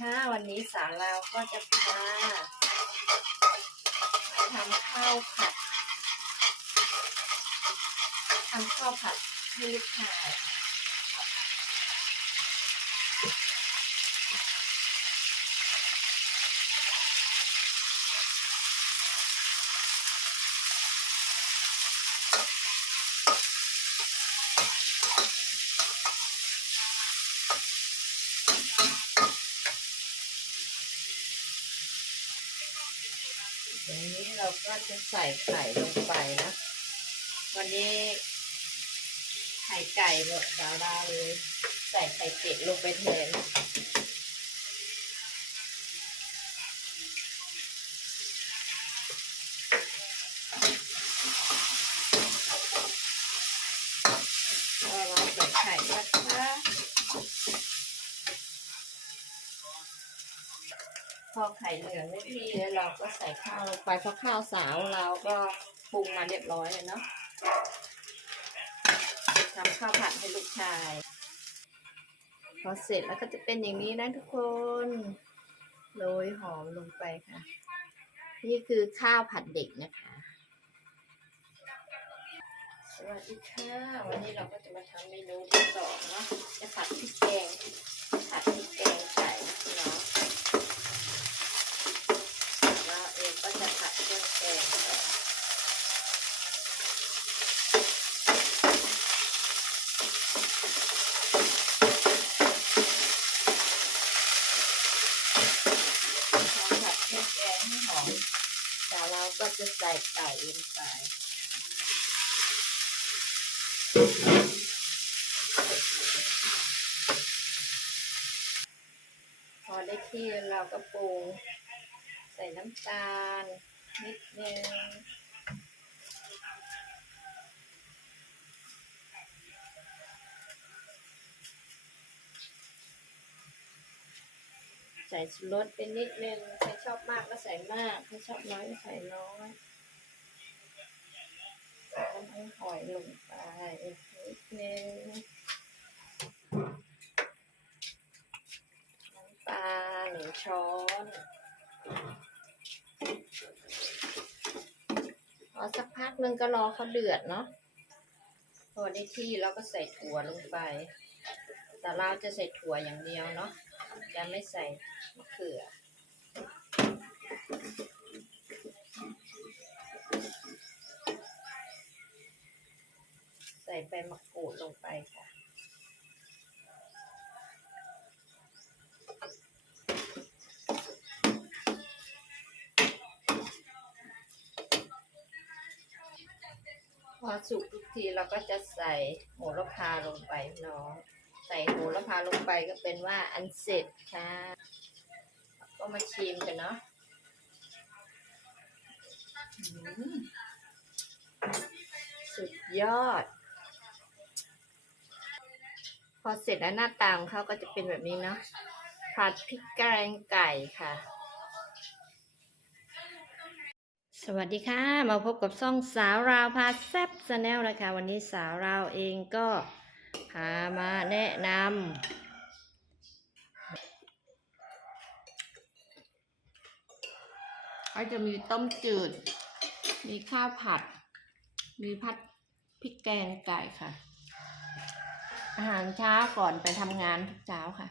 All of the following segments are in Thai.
ค่ะ วันนี้สาวเราก็จะพามาทำข้าวผัดทำข้าวผัดให้ลูกชาย อย่างนี้เราก็จะใส่ไข่ลงไปนะ วันนี้ไข่ไก่หมดสาวดาวเลย ใส่ไข่เป็ดลงไปแทน พอเราใส่ไข่นะคะ พอไข่เหลืองได้ที่แล้วเราก็ใส่ข้าวลงไปเพราะข้าวสาวเราก็ปรุงมาเรียบร้อยเลยเนาะทำข้าวผัดให้ลูกชาย พอเสร็จแล้วก็จะเป็นอย่างนี้นะทุกคนโรยหอมลงไปค่ะ นี่คือข้าวผัดเด็กนะคะ สวัสดีค่ะ วันนี้เราก็จะมาทำเมนูที่สองเนาะจะผัดพริกแกง ผัดพริกแกงไก่นะพี่น้องเราเองก็จะผัดเครื่องแกงก่อนพอผัดเครื่องแกงให้หอมแล้วเราก็ จะใส่ไก่ลงไปพอได้ที่เราก็ปรุงใส่น้ำตาลนิดนึง ใส่รสเป็นนิดนึงใครชอบมากก็ใส่มากใครชอบน้อยก็ใส่น้อยใส่น้หอยลงไปนิดนึงน้ำปลาหนึ่งช้อนพอสักพักนึงก็รอเขาเดือดเนาะพอได้ที่เราก็ใส่ถั่วลงไป แต่เราจะใส่ถั่วอย่างเดียวเนาะจะไม่ใส่มะเขือใส่ใบมะกรูดลงไปค่ะพอสุกทุกทีเราก็จะใส่โหระพาลงไปเนาะ ใส่โหระพาลงไปก็เป็นว่าอันเสร็จค่ะ ก็มาชิมกันเนาะสุดยอด พอเสร็จแล้วหน้าตาของเขาก็จะเป็นแบบนี้เนาะผัดพริกแกงไก่ค่ะ สวัสดีค่ะ มาพบกับซ่องสาวราวพาแซบชาแนลนะคะ วันนี้สาวราวเองก็ พามาแนะนำก็จะมีต้มจืด มีข้าวผัด มีผัดพริกแกงไก่ค่ะ อาหารเช้าก่อนไปทำงานทุกเช้าค่ะ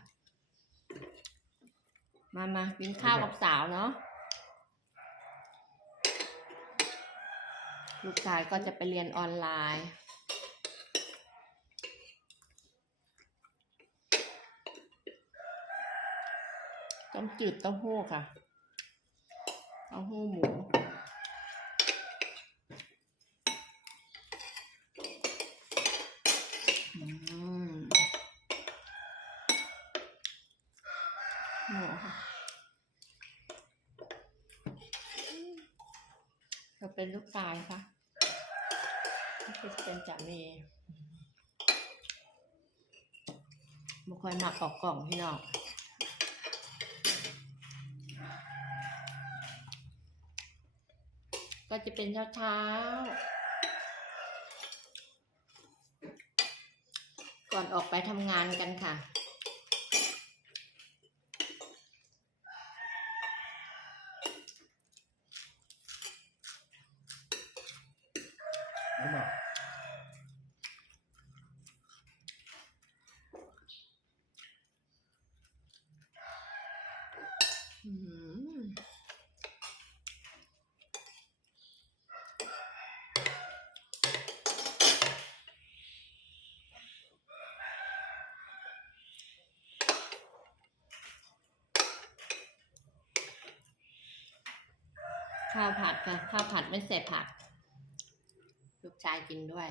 มามากินข้าวกับสาวเนาะลูกชายก็จะไปเรียนออนไลน์ ต้มจืดเต้าหู้ค่ะเต้าหู้หมูหมูค่ะก็เป็นลูกชายค่ะคือเป็นจามีบุคอยหมักกอบกล่องพี่น้อง จะเป็นเช้าเช้าก่อนออกไปทำงานกันค่ะ Mm-hmm. ข้าวผัดค่ะ ข้าวผัดไม่ใส่ผัก ลูกชายกินด้วย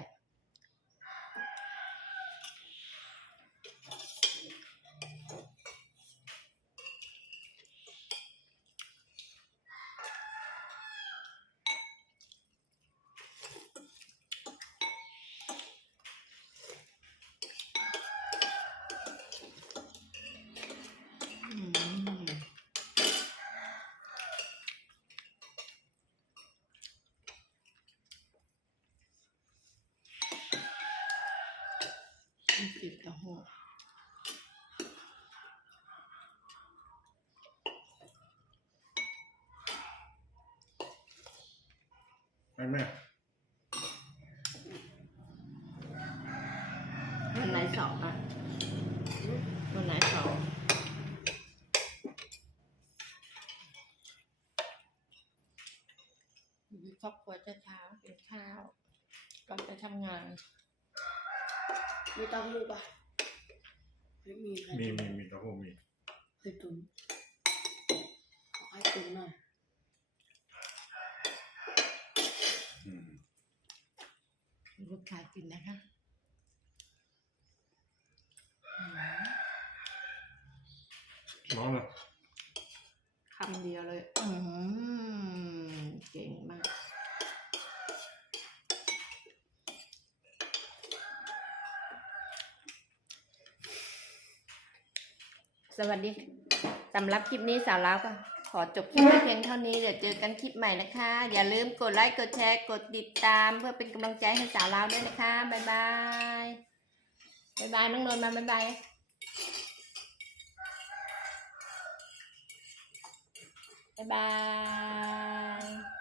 อืมน้ำพริกเต้าหู้ ไม่แม่ วันไหนสองอะ วันไหนสองอยู่ครอบครัวจะเช้ากินข้าวก่อนไปทำงานมีเต้าหู้ปะไม่มีใครมีมีมีเต้าหู้มีเคยตุนขอให้ตุนหน่อยอืมลูกชายกินนะคะอืม ร้อนเลยคำเดียวเลย อืมเก่งมาก สวัสดีสำหรับคลิปนี้สาวล้วก็ขอจบคลิปไว้เพียงเท่านี้เดี๋ยวเจอกันคลิปใหม่นะคะ อย่าลืมกดไลค์กดแชร์กดติดตามเพื่อเป็นกำลังใจให้สาวลาวด้วยนะคะ บ๊ายบาย บ๊ายบายน้องนนท์มาบ๊ายบาย บ๊ายบาย